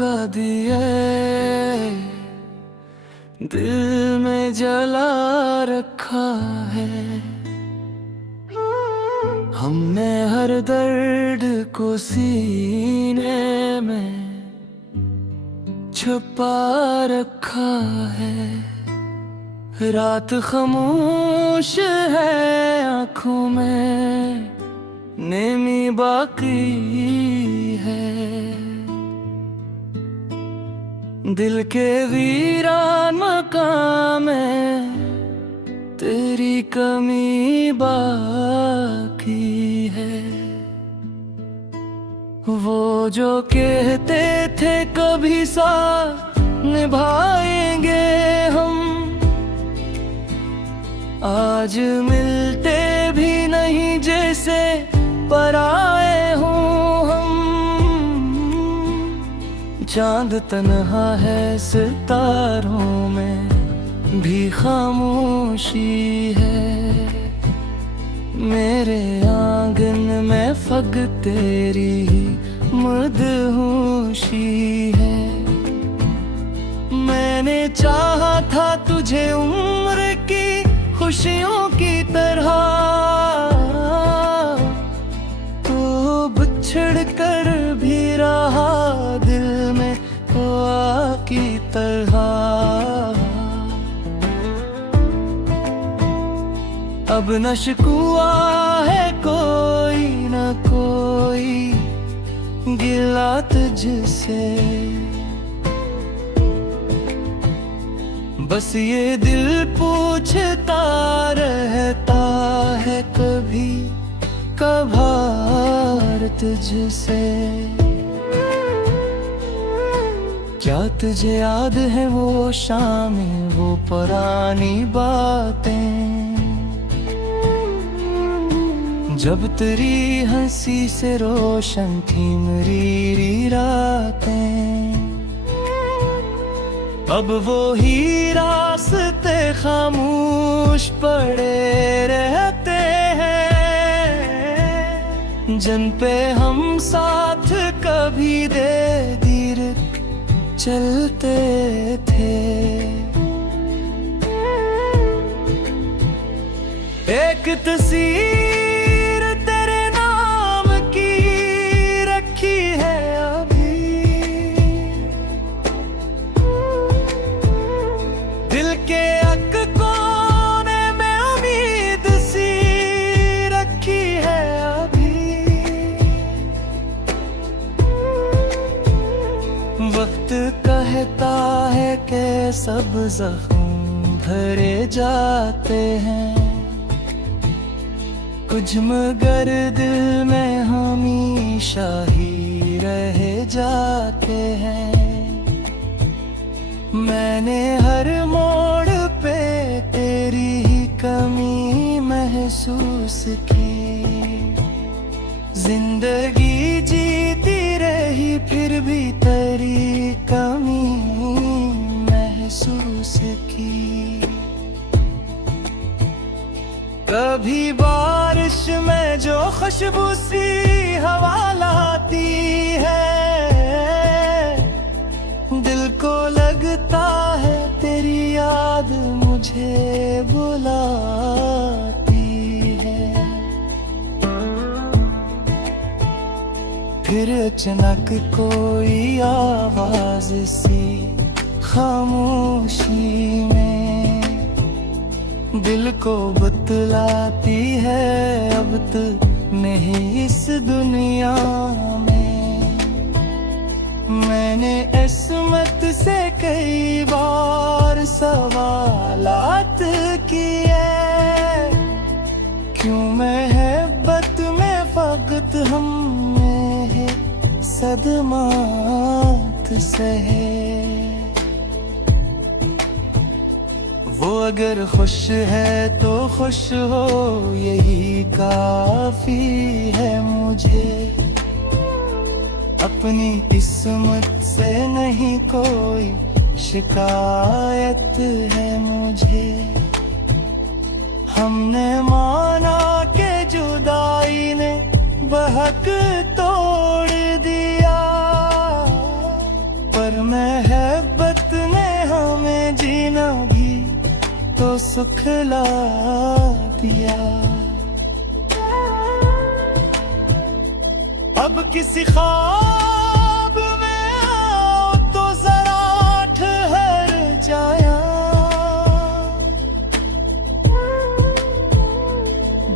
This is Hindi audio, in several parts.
का दिए दिल में जला रखा है। हमने हर दर्द को सीने में छुपा रखा है। रात खामोश है, आँखों में नेमी बाकी है। दिल के वीरान मकाम में तेरी कमी बाकी है। वो जो कहते थे कभी साथ निभाएंगे हम, आज मिलते भी नहीं जैसे पराए हों हम। चांद तन्हा है, सितारों में भी खामोशी है। मेरे आंगन में फग तेरी मदहोशी है। मैंने चाहा था तुझे उम्र की खुशियों की तरह, तो बिछड़ कर भी रहा दिल में हवा की तरह। अब न शिकवा है कोई न कोई गिला तुझसे, बस ये दिल पूछता रहता है कभी कभार तुझसे। क्या तुझे याद है वो शामें, वो पुरानी बातें, जब तेरी हंसी से रोशन थी मेरी रातें। अब वो ही रास्ते खामोश पड़े रहते हैं, जिन पे हम साथ कभी दे धीर चलते थे। एक तस्वीर तेरे नाम की रखी है अभी, दिल के अक कोने में उम्मीद सी रखी है अभी। वक्त कहता है कि सब जख्म भरे जाते हैं, कुछ मगर दिल में हमेशा ही रह जाते हैं। मैंने हर मोड़ पे तेरी ही कमी महसूस की, जिंदगी जीती रही फिर भी तेरी कमी महसूस की। कभी बारिश में जो खुशबू सी हवा लाती है, दिल को लगता है तेरी याद मुझे बुलाती है। फिर अचानक कोई आवाज सी खामोशी में दिल को बतलाती है, अब तो नहीं इस दुनिया में। मैंने इस्मत से कई बार सवालात किए, क्यों मोहब्बत में फकत हमने है सदमात सहे। वो अगर खुश है तो खुश हो, यही काफी है मुझे। अपनी किस्मत से नहीं कोई शिकायत है मुझे। हमने माना के जुदाई ने बहक तोड़ दिया, मोहब्बत ने हमें जीना भी तो सुखला दिया। अब किसी ख्वाब में आओ तो जरा ठहर जाया,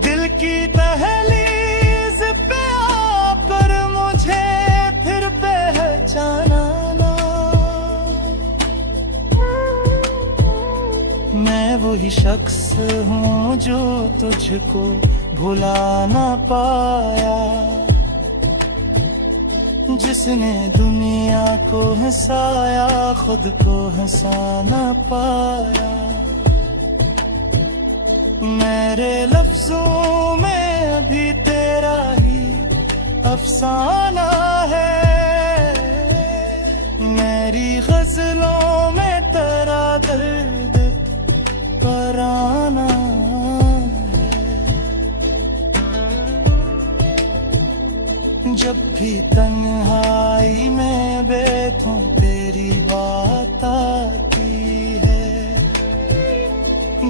दिल की दहलीज पे आकर मुझे फिर पहचाना ना। मैं वही शख्स हूँ जो तुझको भुला ना पाया, जिसने दुनिया को हंसाया खुद को हंसा ना पाया। मेरे लफ्जों में अभी तेरा ही अफसाना है, मेरी गजलों में तेरा दर्द तराना है। जब भी तन्हाई में बैठूं तेरी बात आती है,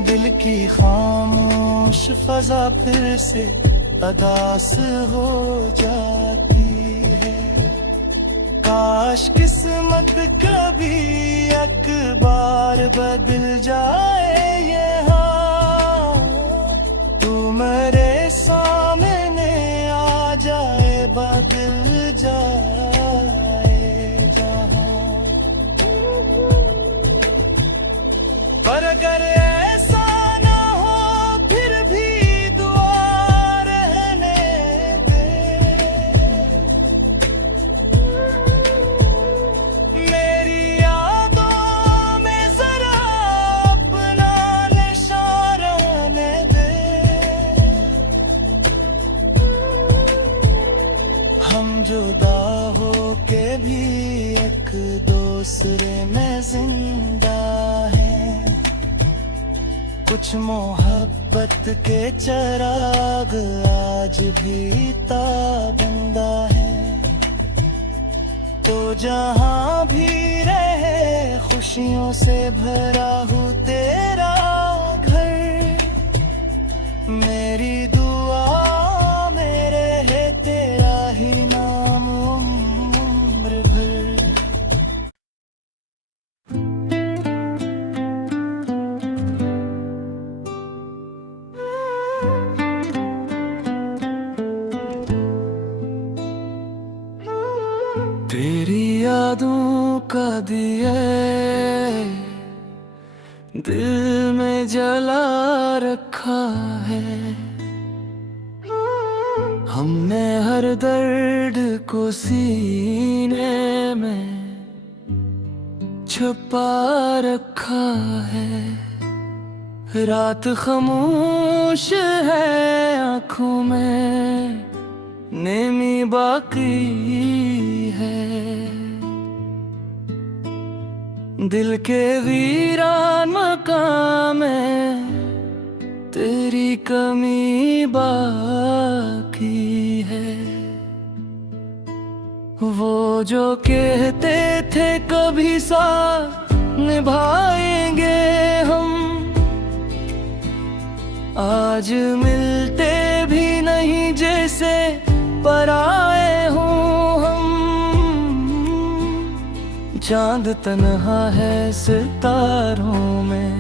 दिल की खामोश फजा फिर से अदास हो जाती है। काश किस्मत कभी एक बार बदल जाए ये हाल, तू मेरे सामने आ जाए बदल जाए जहां। पर अगर ऐसा ना हो फिर भी दुआ रहने दे, मेरी यादों में जरा अपना निशान रहने दे। हम जुदा हो के भी एक दूसरे में जिंदा हैं, कुछ मोहब्बत के चराग आज भी ताबंदा है। तो जहां भी रहे खुशियों से भरा हूँ तेरा घर, मेरी दुआ मेरे है तेरा ही नाम उम्र भर। तेरी यादों का दिया दिल में जला रखा है, हमने हर दर्द को सीने में छुपा रखा है। रात खामोश है आँखों में नेमी बाकी है, दिल के वीरान मकाम में तेरी कमी बाकी है। वो जो कहते थे कभी साथ निभाएंगे हम, आज मिलते भी नहीं जैसे पराए हूँ हम। चांद तन्हा है सितारों में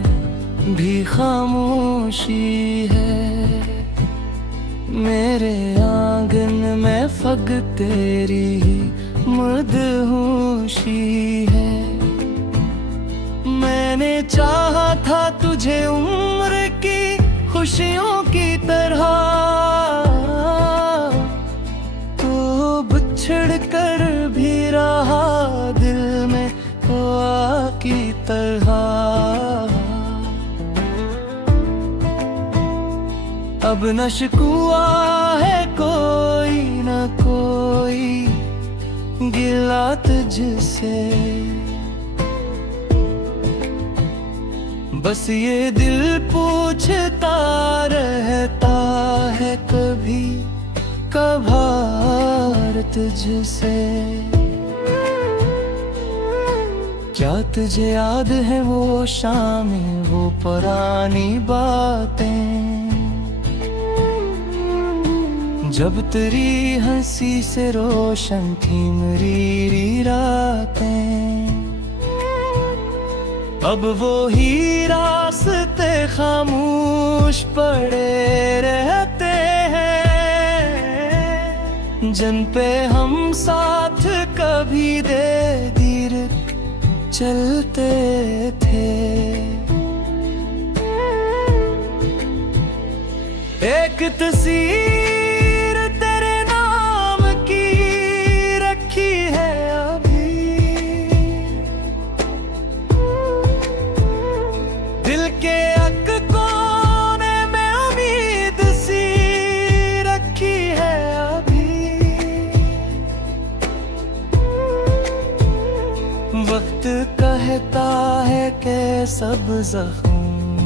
भी खामोशी है, मेरे आंगन में फग तेरी ही मदहोशी है। मैंने चाहा था तुझे उम्र की खुशियों की तरह, तो बिछड़ कर भी रहा दिल में हवा की तरह। अब न शिकवा है कोई न कोई गिला तुझसे, बस ये दिल पूछता रहता है कभी कभार तुझसे। क्या तुझे याद है वो शामें, वो पुरानी बातें, जब तेरी हंसी से रोशन थी मेरी रातें। अब वो ही रास्ते खामोश पड़े रहते हैं, जिन पे हम साथ कभी दे धीर चलते थे। एक तस्वीर तेरे नाम की रखी है अभी, दिल के एक कोने में उम्मीद सी रखी है अभी। वक्त कहता है कि सब जख्म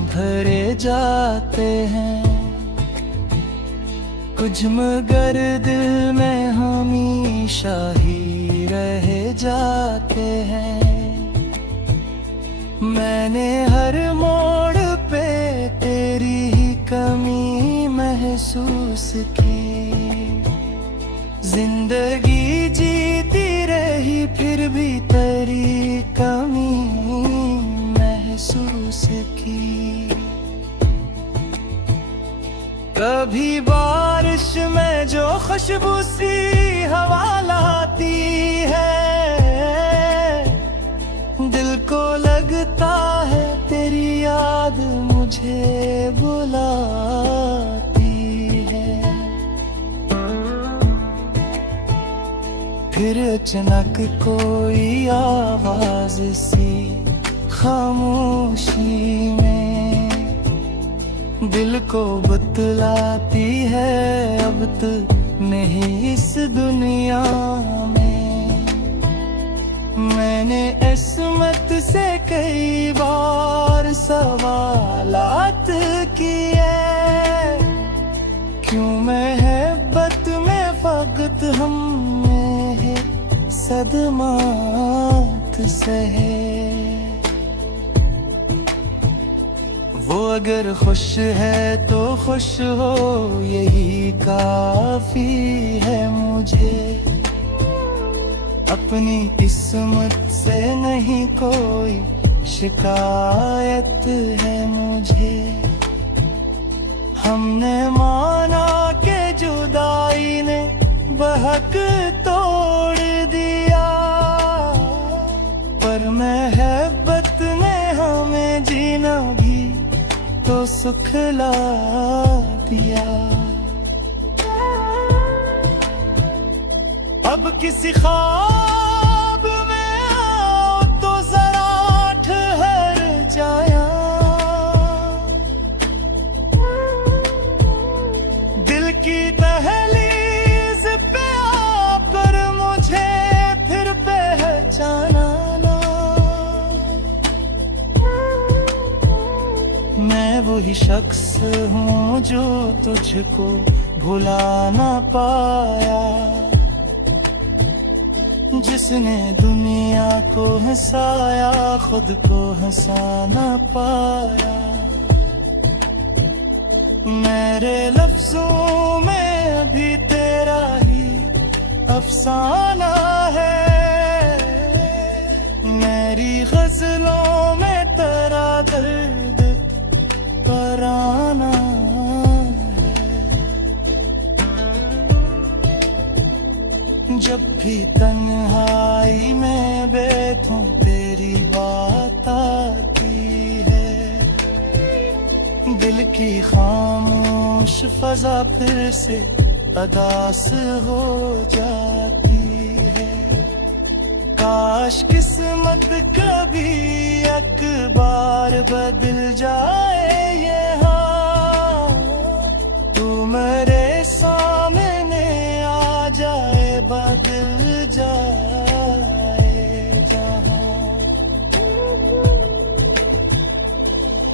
भरे जाते हैं, कुछ मगर दिल में हमेशा ही रह जाते हैं। मैंने हर मोड़ पे तेरी ही कमी महसूस की, जिंदगी जीती रही फिर भी तेरी कमी महसूस की। कभी बारिश में जो खुशबू सी हवा लाती है, दिल को लगता है तेरी याद मुझे बुलाती है। फिर अचानक कोई आवाज सी खामोशी में दिल को बतलाती है, अब तो नहीं इस दुनिया में। मैंने इस्मत से कई बार सवालात किए, क्यों मोहब्बत में फकत हमने है सदमात सहे। वो अगर खुश है तो खुश हो, यही काफी है मुझे। अपनी किस्मत से नहीं कोई शिकायत है मुझे। हमने माना के जुदाई ने बहक तोड़ दिया, पर मोहब्बत ने हमें जीना भी तो सुखला दिया। अब किसी ख्वाब में आओ तो जरा ठहर जाया, दिल की दहलीज पे आकर मुझे फिर पहचाना। मैं वही शख्स हूँ जो तुझको भुला ना पाया, जिसने दुनिया को हंसाया खुद को हंसा ना पाया। मेरे लफ्जों में भी तेरा ही अफसाना है, मेरी गजलों में तेरा दर्द तराना है। जब भी तन्हाई में बैठूं तेरी बात आती है, दिल की खामोश फजा फिर से अदास हो जाती है। काश किस्मत कभी एक बार बदल जाए ये हाल, तू मेरे सामने आ जाए बदल जाए जहां।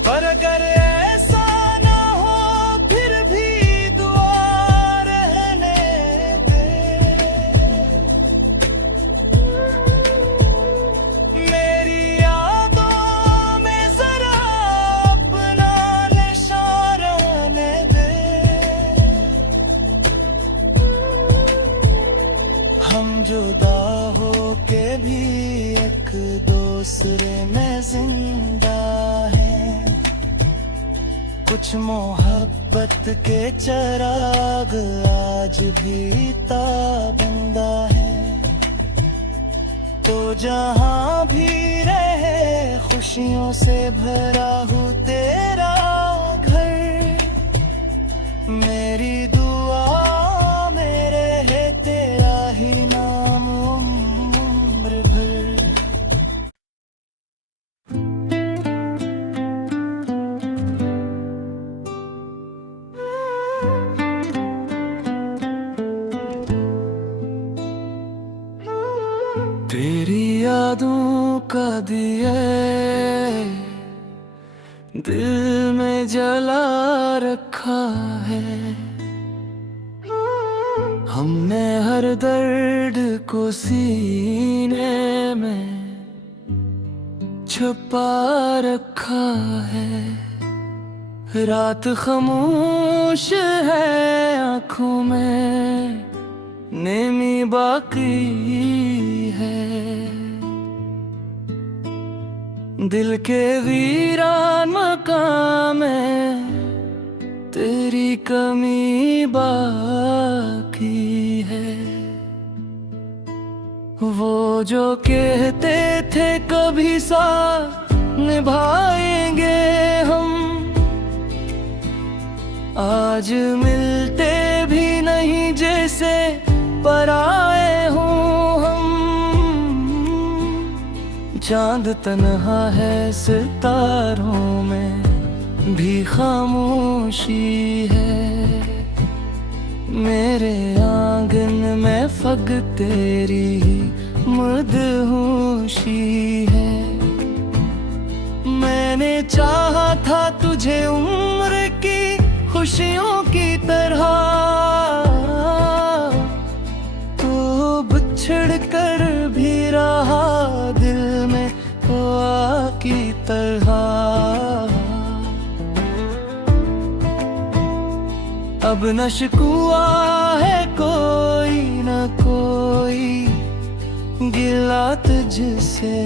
पर अगर ऐसा ना हो फिर भी दुआ रहने दे, मेरी दूसरे में जिंदा है। कुछ मोहब्बत के चराग आज भी ताबिंदा है। तो जहाँ भी रहे खुशियों से भरा हूँ तेरा घर। मेरी दुआ में रहे तेरा ही नाम उम्र भर। तेरी यादों का दिया दिल में जला रखा है। हमने हर दर्द को सीने में छुपा रखा है। रात खामोश है आँखों में नेमी बाकी है। दिल के वीरान मकाम में तेरी कमी बाकी है। वो जो कहते थे कभी साथ निभाएंगे हम, आज मिलते भी नहीं जैसे पराए हूँ हम। चांद तन्हा है सितारों में भी खामोशी है। मेरे आंगन में फग तेरी मदहोशी है। मैंने चाहा था तुझे उम्र की खुशियों की तरह, तो बिछड़ कर भी रहा दिल में हवा की तरह। अब न शिकवा है कोई न कोई गिला तुझसे।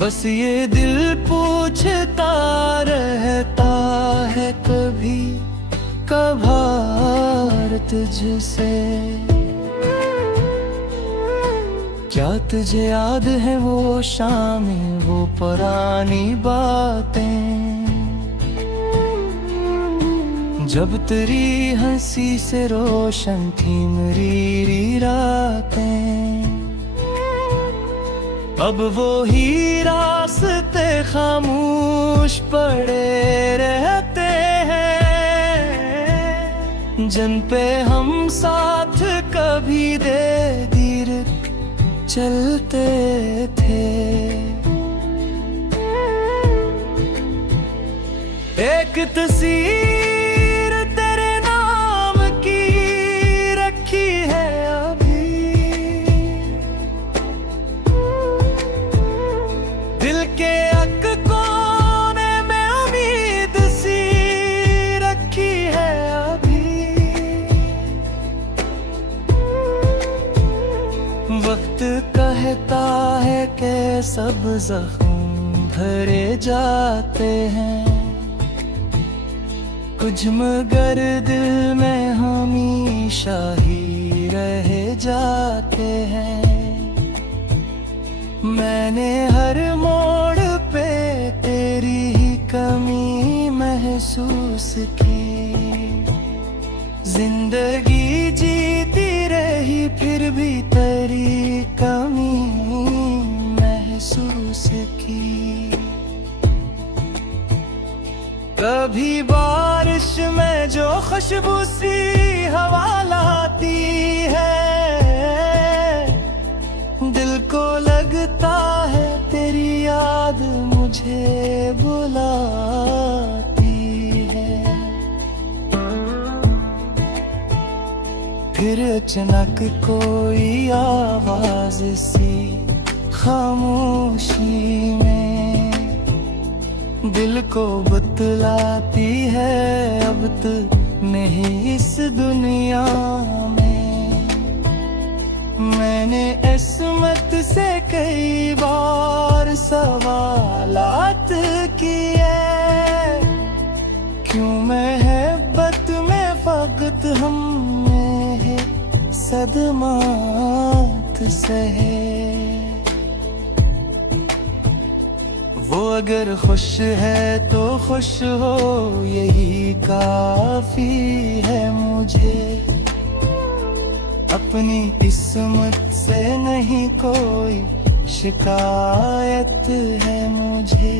बस ये दिल पूछता रहता है कभी कभार तुझसे। क्या तुझे याद है वो शामें, वो पुरानी बातें, जब तेरी हंसी से रोशन थी मेरी रातें। अब वो ही रास्ते खामोश पड़े रहते हैं, जिन पे हम साथ कभी दे धीर चलते थे। एक तस्वीर तेरे नाम की रखी है अभी, दिल के अक कोने में उम्मीद सी रखी है अभी। वक्त कहता है कि सब जख्म भरे जाते हैं, कुछ मगर दिल में हमेशा ही रह जाते हैं। मैंने हर मोड़ पे तेरी ही कमी महसूस की, जिंदगी जीती रही फिर भी तेरी कमी महसूस की। कभी बारिश में जो खुशबू सी हवा लाती है, दिल को लगता है तेरी याद मुझे बुलाती है। फिर अचानक कोई आवाज सी खामोशी में दिल को बतलाती है, अब तो नहीं इस दुनिया में। मैंने इस्मत से कई बार सवालात किए, क्यों महब्बत में फकत हमने सदमात सहे। वो अगर खुश है तो खुश हो, यही काफी है मुझे। अपनी किस्मत से नहीं कोई शिकायत है मुझे।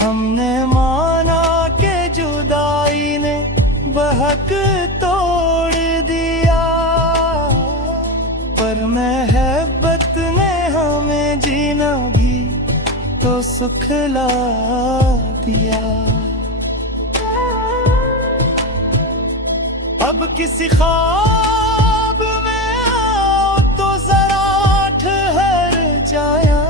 हमने माना कि जुदाई ने बहक तोड़ दिया, पर महब्बत ने हमें जीना भी तो सुखला दिया। अब किसी ख्वाब में आओ तो जरा ठहर जाया,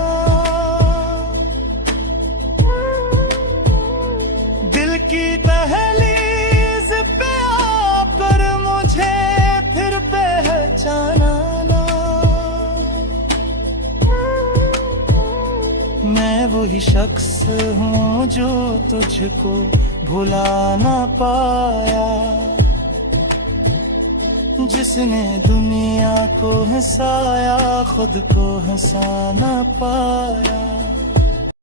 दिल की दहलीज पे आकर मुझे फिर पहचाना ना। मैं वही शख्स हूँ जो तुझको भुला ना पाया, जिसने दुनिया को हंसाया खुद को हंसा ना पाया।